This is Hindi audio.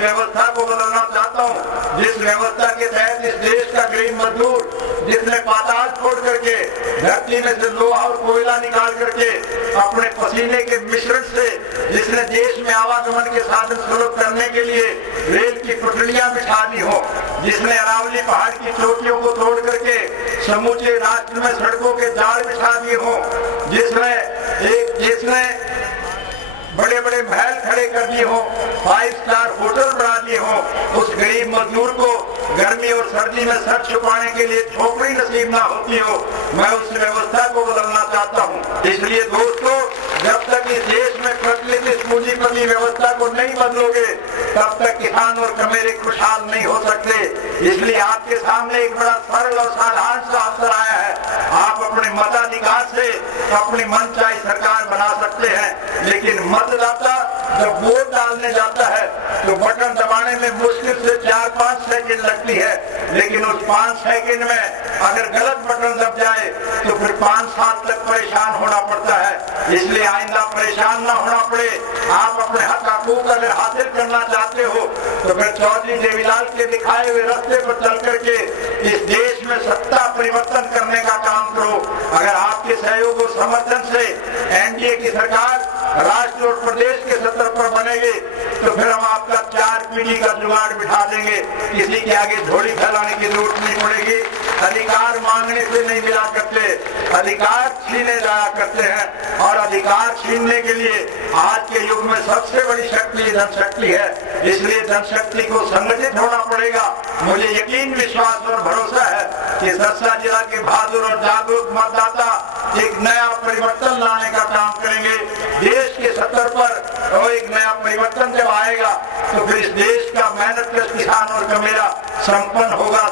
व्यवस्था को बदलना चाहता हूँ जिस व्यवस्था के तहत इस देश का गरीब मजदूर जिसने पाताल छोड़ करके धरती में से लोहा और कोयला निकाल करके अपने पसीने के मिश्रण से जिसने देश में आवागमन के साधन सुलभ करने के लिए रेल की पटरियां बिछा दी हो, जिसने अरावली पहाड़ की चोटियों को तोड़ करके समूचे राष्ट्र में सड़कों के जाल बिछा दिए हो, जिसने बड़े बड़े महल खड़े कर दिए हो, 5 स्टार होटल बना दिए हो, उस गरीब मजदूर को गर्मी और सर्दी में सर छुपाने के लिए झोपड़ी नसीब ना होती हो, मैं उस व्यवस्था को बदलना चाहता हूँ। इसलिए दोस्तों, जब तक इस देश में प्रचलित इस पूंजीपति व्यवस्था को नहीं बदलोगे तब तक किसान और कमेरे खुशहाल नहीं हो सकते। इसलिए आपके सामने एक बड़ा सरल और साधारण सा अवसर आया है। आप अपने मताधिकार से अपनी मनचाही सरकार बना सकते हैं, लेकिन मतदाता जब वोट डालने जाता है तो बटन दबाने में मुश्किल से 4-5 सेकंड लगती है, लेकिन उस 5 सेकंड में अगर गलत बटन दब जाए तो फिर 5 साल तक परेशान होना पड़ता है। इसलिए आइंदा परेशान ना होना पड़े, आप अपने हक हकूक अगर हासिल करना चाहते हो तो फिर चौधरी देवीलाल के दिखाए हुए रास्ते पर चल करके इस देश में सत्ता परिवर्तन करने का काम करो। अगर आपके सहयोग और समर्थन से एनडीए की सरकार राष्ट्र और प्रदेश के स्तर पर बनेगी तो फिर हम आपका 4 पीढ़ी का जुगाड़ बिठा देंगे। किसी के आगे झोली फैलाने की जरूरत नहीं पड़ेगी। अधिकार मांगने से नहीं मिला करते, अधिकार छीने जाया करते हैं, और अधिकार छीनने के लिए आज के युग में सबसे बड़ी शक्ति जनशक्ति है। इसलिए जनशक्ति को संगठित होना पड़ेगा। मुझे यकीन, विश्वास और भरोसा है कि सरसा जिला के बहादुर और जागरूक मतदाता एक नया परिवर्तन लाने का काम करेंगे। देश के स्तर पर और एक नया परिवर्तन जब आएगा तो फिर इस देश का मेहनत किसान और कमेरा संपन्न होगा,